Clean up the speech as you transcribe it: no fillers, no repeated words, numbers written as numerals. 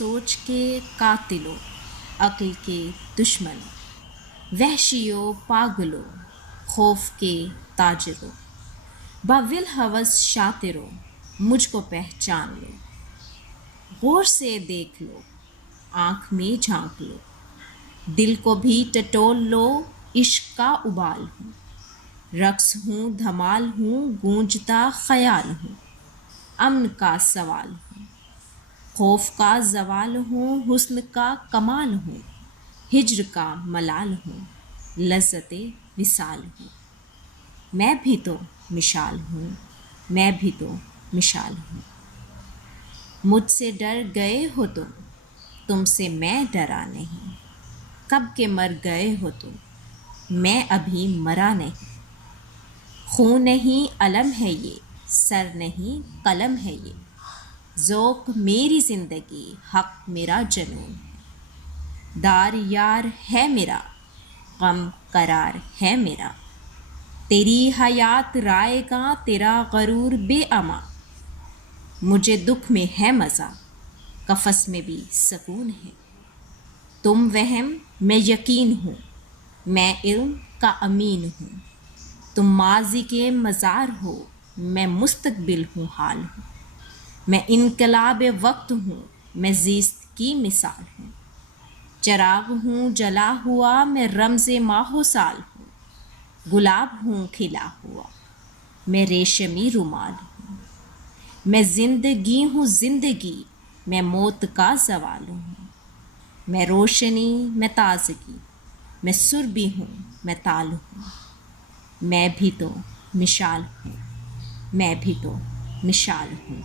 سوچ کے قاتلو، عقل کے دشمنو، وحشیو پاگلو، خوف کے تاجرو، باول ہوس شاطرو، مجھ کو پہچان لو، غور سے دیکھ لو، آنکھ میں جھانک لو، دل کو بھی ٹٹول لو، عشق کا ابال ہوں، رقص ہوں، دھمال ہوں، گونجتا خیال ہوں، امن کا سوال ہوں، خوف کا زوال ہوں، حسن کا کمال ہوں، ہجر کا ملال ہوں، لذت وصال ہوں، میں بھی تو مشال ہوں، میں بھی تو مشال ہوں، مجھ سے ڈر گئے ہو تم سے میں ڈرا نہیں، کب کے مر گئے ہو تم، میں ابھی مرا نہیں، خون نہیں علم ہے یہ، سر نہیں قلم ہے یہ، ذوق میری زندگی، حق میرا جنون ہے، دار یار ہے میرا، غم قرار ہے میرا، تیری حیات رائے گاں، تیرا غرور بے اما، مجھے دکھ میں ہے مزہ، قفس میں بھی سکون ہے، تم وہم میں یقین ہوں، میں علم کا امین ہوں، تم ماضی کے مزار ہو، میں مستقبل ہوں حال ہوں، میں انقلاب وقت ہوں، میں زیست کی مثال ہوں، چراغ ہوں جلا ہوا، میں رمز ماہ و سال ہوں، گلاب ہوں کھلا ہوا، میں ریشمی رومال ہوں، میں زندگی ہوں زندگی، میں موت کا زوال ہوں، میں روشنی میں تازگی، میں سر بھی ہوں میں تال ہوں، میں بھی تو مشال ہوں، میں بھی تو مشال ہوں۔